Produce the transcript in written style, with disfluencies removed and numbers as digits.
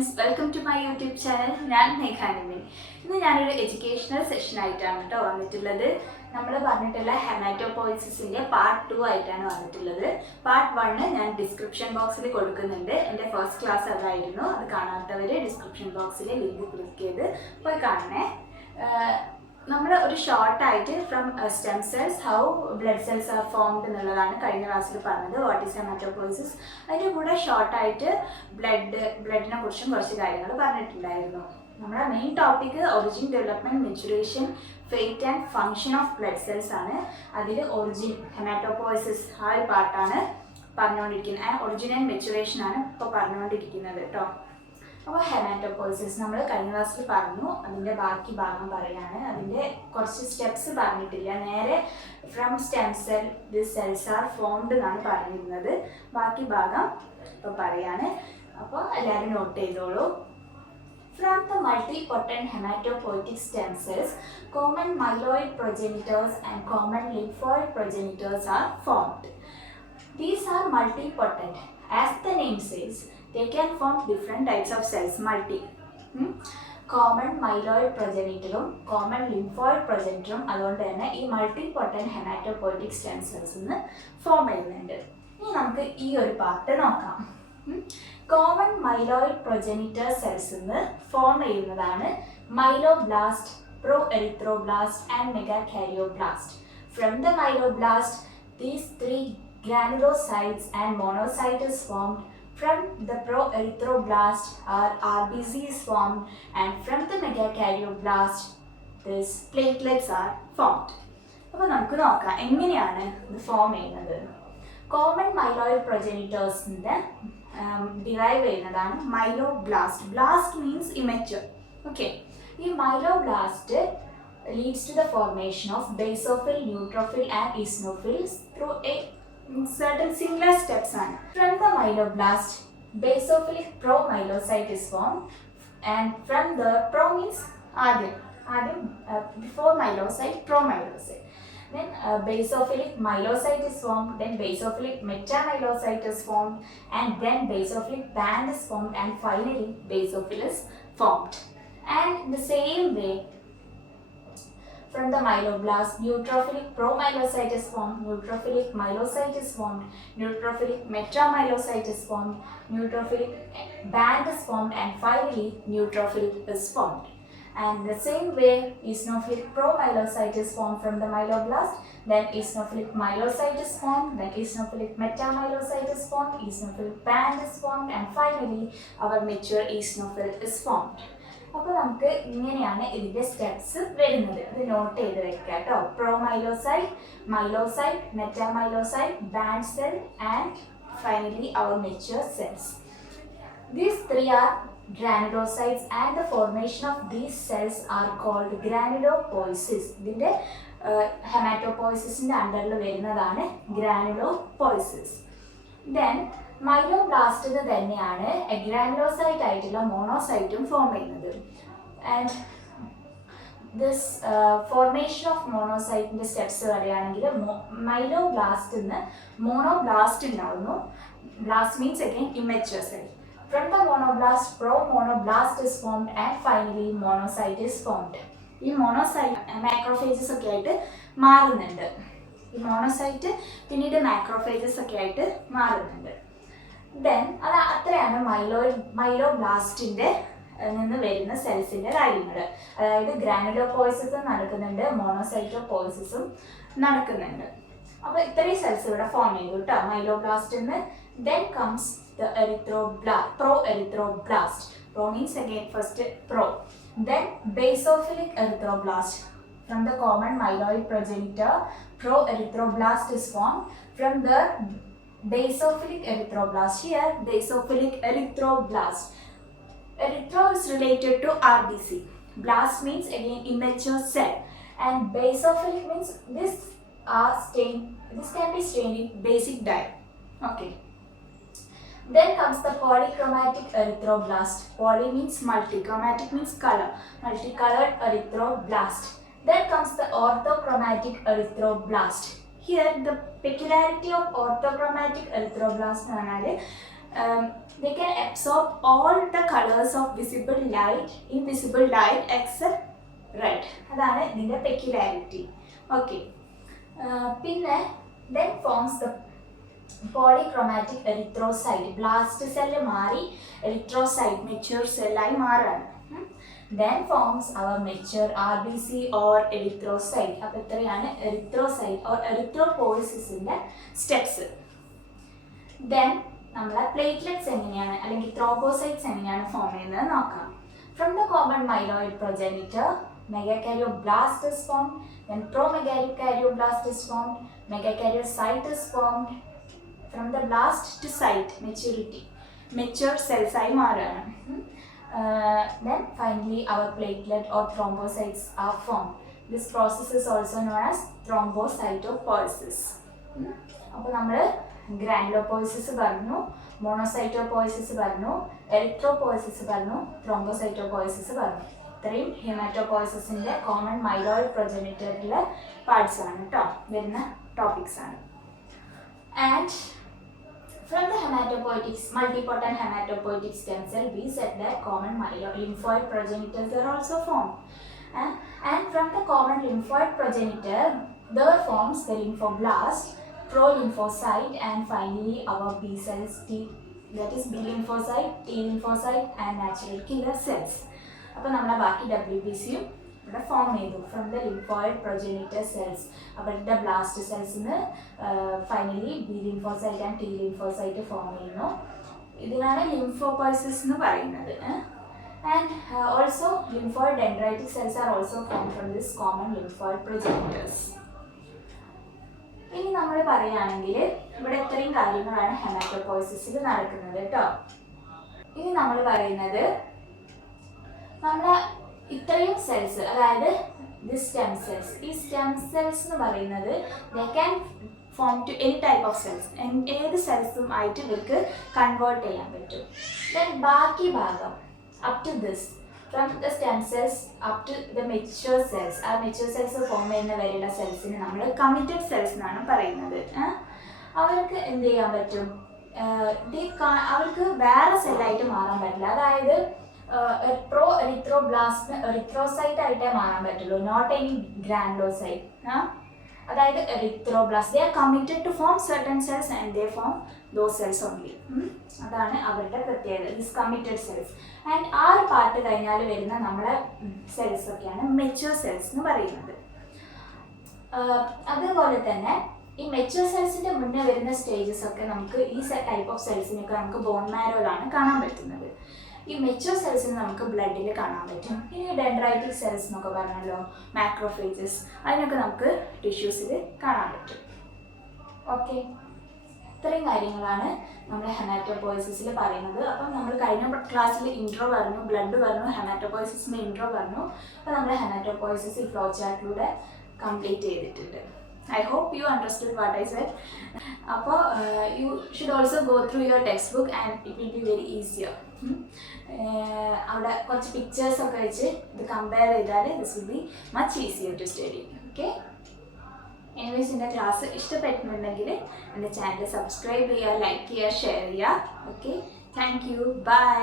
Friends, welcome to my YouTube channel. ഞാൻ മേഘാനിമി. ഇന്ന് ഞാനൊരു എഡ്യൂക്കേഷണൽ സെഷൻ ആയിട്ടാണ് കേട്ടോ വന്നിട്ടുള്ളത്. നമ്മൾ പറഞ്ഞിട്ടുള്ള ഹെമാറ്റോപോയിസിസിൻ്റെ പാർട്ട് 2 ആയിട്ടാണ് വന്നിട്ടുള്ളത്. പാർട്ട് 1 ഞാൻ ഡിസ്ക്രിപ്ഷൻ ബോക്സിൽ കൊടുക്കുന്നുണ്ട്. എൻ്റെ ഫസ്റ്റ് ക്ലാസ് അതായിരുന്നു. അത് കാണാത്തവർ ഡിസ്ക്രിപ്ഷൻ ബോക്സിൽ ലിങ്ക് ക്ലിക്ക് ചെയ്ത് പോയി കാണണേ. നമ്മൾ ഒരു ഷോർട്ടായിട്ട് from stem cells how blood cells are formed എന്നുള്ളതാണ് കഴിഞ്ഞ ക്ലാസ്സിൽ പറഞ്ഞത്. What is haematopoiesis. അതിൻ്റെ കൂടെ ഷോർട്ടായിട്ട് ബ്ലഡിനെ കുറിച്ചും കുറച്ച് കാര്യങ്ങൾ പറഞ്ഞിട്ടുണ്ടായിരുന്നു. നമ്മുടെ main topic origin, development, maturation, fate and function of blood cells ആണ്. അതിൽ ഒറിജിൻ, ഹെമാറ്റോപോയിസിസ് ആ ഒരു പാർട്ടാണ് പറഞ്ഞുകൊണ്ടിരിക്കുന്നത്. ഒറിജിൻ ആൻഡ് മെച്ചുറേഷൻ ആണ് ഇപ്പോൾ പറഞ്ഞുകൊണ്ടിരിക്കുന്നത് കേട്ടോ. അപ്പോൾ ഹെമാറ്റോപോയിസിസ് നമ്മൾ കഴിഞ്ഞ ക്ലാസ്സിൽ പറഞ്ഞു. അതിൻ്റെ ബാക്കി ഭാഗം പറയാണ്. അതിൻ്റെ കുറച്ച് സ്റ്റെപ്സ് പറഞ്ഞിട്ടില്ല. നേരെ from stem cell this cells are formed എന്നാണ് പറഞ്ഞിരുന്നത്. ബാക്കി ഭാഗം ഇപ്പോൾ പറയാണ്. അപ്പോൾ എല്ലാവരും നോട്ട് ചെയ്തോളൂ. From the multipotent hematopoietic stem cells, common myeloid progenitors and common lymphoid progenitors are formed. These are multipotent. As the name says, they can form different types of cells. Common myeloid progenitor, common lymphoid progenitor, അതുകൊണ്ട് തന്നെ ഈ multipotent haematopoietic stem cells form ചെയ്യുന്നുണ്ട്. ഇനി നമുക്ക് ഈ ഒരു part നോക്കാം. Common myeloid progenitor cells form ചെയ്യുന്നതാണ് myeloblast, pro erythroblast and megakaryoblast. From the myeloblast these three granulocytes and monocytes is formed. From the pro-erythroblast RBC is formed, and from the megakaryoblast these platelets are formed. അപ്പോൾ നമുക്ക് നോക്കാം എങ്ങനെയാണ് ഇത് form ചെയ്യുന്നത്. Common myeloid പ്രൊജനിറ്റേഴ്സിൻ്റെ derive ചെയ്യുന്നതാണ് myeloblast. Blast means immature. Okay, ഈ myeloblast leads to the formation of basophil, neutrophil and eosinophils through a certain similar steps. From the myeloblast, basophilic promyelocyte is formed, and from the pro means adim before myelocyte, promyelocyte. Then basophilic myelocyte is formed, then basophilic metamyelocyte is formed, and then basophilic band is formed, and finally basophil is formed. And in the same way, from the myeloblast, neutrophilic promyelocyte is formed, neutrophilic myelocyte is formed, neutrophilic metamyelocyte is formed, neutrophilic band is formed, and finally neutrophil is formed. And the same way, eosinophilic promyelocyte is formed from the myeloblast, then eosinophilic myelocyte is formed, then eosinophilic metamyelocyte is formed, eosinophilic band is formed, and finally our mature eosinophil is formed. അപ്പോൾ നമുക്ക് ഇങ്ങനെയാണ് ഇതിൻ്റെ steps വരുന്നത്. ഇത് not ചെയ്ത് വെക്കുക കേട്ടോ. Promyelocyte, myelocyte, metamyelocyte, band cell and finally our mature cells. These three are granulocytes and the formation of these cells are called granulopoiesis. ഇതിൻ്റെ ഹെമാറ്റോപോയിസിസിൻ്റെ അണ്ടറിൽ വരുന്നതാണ് ഗ്രാനുലോപോയിസിസ്. ദെൻ മൈലോബ്ലാസ്റ്റിൽ തന്നെയാണ് ഗ്രാനുലോസൈറ്റ് ആയിട്ടുള്ള മോണോസൈറ്റും ഫോം ചെയ്യുന്നത്. ആൻഡ് ദിസ് ഫോർമേഷൻ ഓഫ് മോണോസൈറ്റിൻ്റെ സ്റ്റെപ്സ് പറയുകയാണെങ്കിൽ മൈലോബ്ലാസ്റ്റിൽ നിന്ന് മോണോബ്ലാസ്റ്റ് ഉണ്ടാവുന്നു. Blast means again immature cell. From the monoblast, pro-monoblast is formed, and finally monocyte is formed. ഈ മോണോസൈറ്റ് മാക്രോഫേജസ് ഒക്കെ ആയിട്ട് മാറുന്നുണ്ട്. ഈ മോണോസൈറ്റ് പിന്നീട് മാക്രോഫേജസ് ഒക്കെ ആയിട്ട് മാറുന്നുണ്ട്. ദെൻ അത് അത്രയാണ് മൈലോബ്ലാസ്റ്റിൻ്റെ നിന്ന് വരുന്ന സെൽസിൻ്റെ കാര്യങ്ങൾ. അതായത് ഗ്രാനുലോപോയിസിസും നടക്കുന്നുണ്ട്, മോണോസൈറ്റോപോയിസിസും നടക്കുന്നുണ്ട്. അപ്പോൾ ഇത്രയും സെൽസ് ഇവിടെ ഫോം ചെയ്തു കേട്ടോ മൈലോബ്ലാസ്റ്റിൽ നിന്ന്. Then comes the pro-erythroblast. Pro means again first pro. Then basophilic erythroblast. From the common myeloid progenitor, pro-erythroblast is formed. From the basophilic erythroblast, here basophilic erythroblast. Erythro is related to RBC. Blast means again immature cell, and basophilic means this can be stained in basic dye. Okay. Then comes the polychromatic erythroblast. Poly means multi, chromatic means color. Multicolored erythroblast. Then comes the orthochromatic erythroblast. Here the peculiarity of orthochromatic erythroblast they can absorb all the colors of visible light, invisible light except red. അതാണ് ഇതിൻ്റെ peculiarity. Okay, പിന്നെ then forms the polychromatic erythrocyte. Blast cell മാറി erythrocyte mature സെല്ലായി മാറാണ്. then forms our mature RBC or erythrocyte. അപ്പോൾ ഇത്രയാണ് erythrocyte or എറിത്രോപോയിസിന്റെ steps. then നമ്മളെ പ്ലേറ്റ്ലെറ്റ്സ് എങ്ങനെയാണ് അല്ലെങ്കിൽ ത്രോംബോസൈറ്റ്സ് എങ്ങനെയാണ് ഫോം ചെയ്യുന്നത് നോക്കാം. From the common myeloid progenitor megakaryoblast is formed, then promegakaryoblast is formed, megakaryocyte is formed. From the blast to cyte, maturity, mature cells ആയി മാറുകയാണ്. Then finally our platelet or thrombocytes are formed. This process is also known as thrombocytopoiesis. അപ്പോൾ നമ്മൾ ഗ്രാനുലോപോയിസിസ് പറഞ്ഞു, മോണോസൈറ്റോപോയിസിസ് പറഞ്ഞു, erythropoiesis പറഞ്ഞു, ത്രോംബോസൈറ്റോപോയിസിസ് പറഞ്ഞു. ഇത്രയും ഹെമാറ്റോപോയിസിന്റെ common myeloid പ്രൊജനിറ്ററിലെ parts ആണ് കേട്ടോ, വരുന്ന ടോപ്പിക്സ് ആണ്. And from the hematopoietic, multipotent hematopoietic stem cell, we said that common lymphoid progenitors are also formed. And from the common lymphoid progenitor, there forms the lymphoblast, prolymphocyte, and finally our B cells, that is B lymphocyte, T lymphocyte, and natural killer cells. അപ്പോൾ നമ്മളെ ബാക്കി WBCയും ഇവിടെ form ചെയ്തു from the lymphoid progenitor cells. അവരുടെ blast സെൽസിന് finally B lymphocyte and T lymphocyte form ചെയ്യുന്നു. ഇതിനാണ് lymphopoiesis എന്ന് പറയുന്നത്. And also lymphoid dendritic cells are also form from this common lymphoid progenitors. ഇനി നമ്മൾ പറയുകയാണെങ്കിൽ ഇവിടെ ഇത്രയും കാര്യങ്ങളാണ് ഹെമാറ്റോപോയിസിസിൽ നടക്കുന്നത് കേട്ടോ. ഇനി നമ്മൾ പറയുന്നത് നമ്മളെ ഇത്രയും സെൽസ്, അതായത് ദി സ്റ്റെം സെൽസ്, ഈ സ്റ്റെം സെൽസ് എന്ന് പറയുന്നത് they can form to any type of cells, ഏത് സെൽസും ആയിട്ട് ഇവർക്ക് കൺവേർട്ട് ചെയ്യാൻ പറ്റും. ദെൻ ബാക്കി ഭാഗം up to this, from the stem cells up to the mature cells, ആ മെച്യൂർ സെൽസ് ഫോം ചെയ്യുന്ന വരെയുള്ള സെൽസിന് നമ്മൾ കമ്മിറ്റഡ് സെൽസ് എന്നാണ് പറയുന്നത്. അവർക്ക് എന്ത് ചെയ്യാൻ പറ്റും, അവർക്ക് വേറെ സെല്ലായിട്ട് മാറാൻ പറ്റില്ല. അതായത് പ്രോ എറിത്രോബ്ലാസ്റ്റിന് എറിത്രോസൈറ്റ് ആയിട്ടേ മാറാൻ പറ്റുള്ളൂ, നോട്ട് എനി ഗ്രാനുലോസൈറ്റ്. അതായത് erythroblast they are committed to form certain cells and they form those cells only. അതാണ് അവരുടെ പ്രത്യേകത, ദിസ് കമ്മിറ്റഡ് സെൽസ്. ആൻഡ് ആ ഒരു പാർട്ട് കഴിഞ്ഞാൽ വരുന്ന നമ്മളെ സെൽസ് ഒക്കെയാണ് മെച്യൂർ സെൽസ് എന്ന് പറയുന്നത്. അതുപോലെ തന്നെ ഈ മെച്യൂർ സെൽസിൻ്റെ മുന്നേ വരുന്ന സ്റ്റേജസ് ഒക്കെ നമുക്ക് ഈ ടൈപ്പ് ഓഫ് സെൽസിനൊക്കെ നമുക്ക് ബോൺ മാരോയിലാണ് കാണാൻ പറ്റുന്നത്. ഈ മെച്യൂർ സെൽസിന് നമുക്ക് ബ്ലഡിൽ കാണാൻ പറ്റും. ഇനി ഡെൻഡ്രൈറ്റിക് സെൽസ് എന്നൊക്കെ പറഞ്ഞല്ലോ, മാക്രോഫേജസ്, അതിനൊക്കെ നമുക്ക് ടിഷ്യൂസിൽ കാണാൻ പറ്റും. ഓക്കെ, ഇത്രയും കാര്യങ്ങളാണ് നമ്മൾ ഹെമാറ്റോപോയിസിസിൽ പറയുന്നത്. അപ്പം നമ്മൾ കഴിഞ്ഞ ക്ലാസ്സിൽ ഇൻട്രോ പറഞ്ഞു, ബ്ലഡ് പറഞ്ഞു, ഹെമാറ്റോപോയിസിസിൻ്റെ ഇൻട്രോ പറഞ്ഞു. അപ്പോൾ നമ്മൾ ഹെമാറ്റോപോയിസിസ് ഈ ഫ്ലോ ചാർട്ടിലൂടെ കംപ്ലീറ്റ് ചെയ്തിട്ടുണ്ട്. I hope you understood what I said. അപ്പോൾ you should also go through your textbook and it will be very easier. അവിടെ കുറച്ച് പിക്ചേഴ്സൊക്കെ വെച്ച് ഇത് കമ്പയർ ചെയ്താൽ this will be much easier to study. Okay? Anyways എൻ്റെ class ഇഷ്ടപ്പെട്ടിട്ടുണ്ടെങ്കിൽ എൻ്റെ channel subscribe ചെയ്യുക, ലൈക്ക് ചെയ്യുക, ഷെയർ ചെയ്യുക. Okay, thank you, by.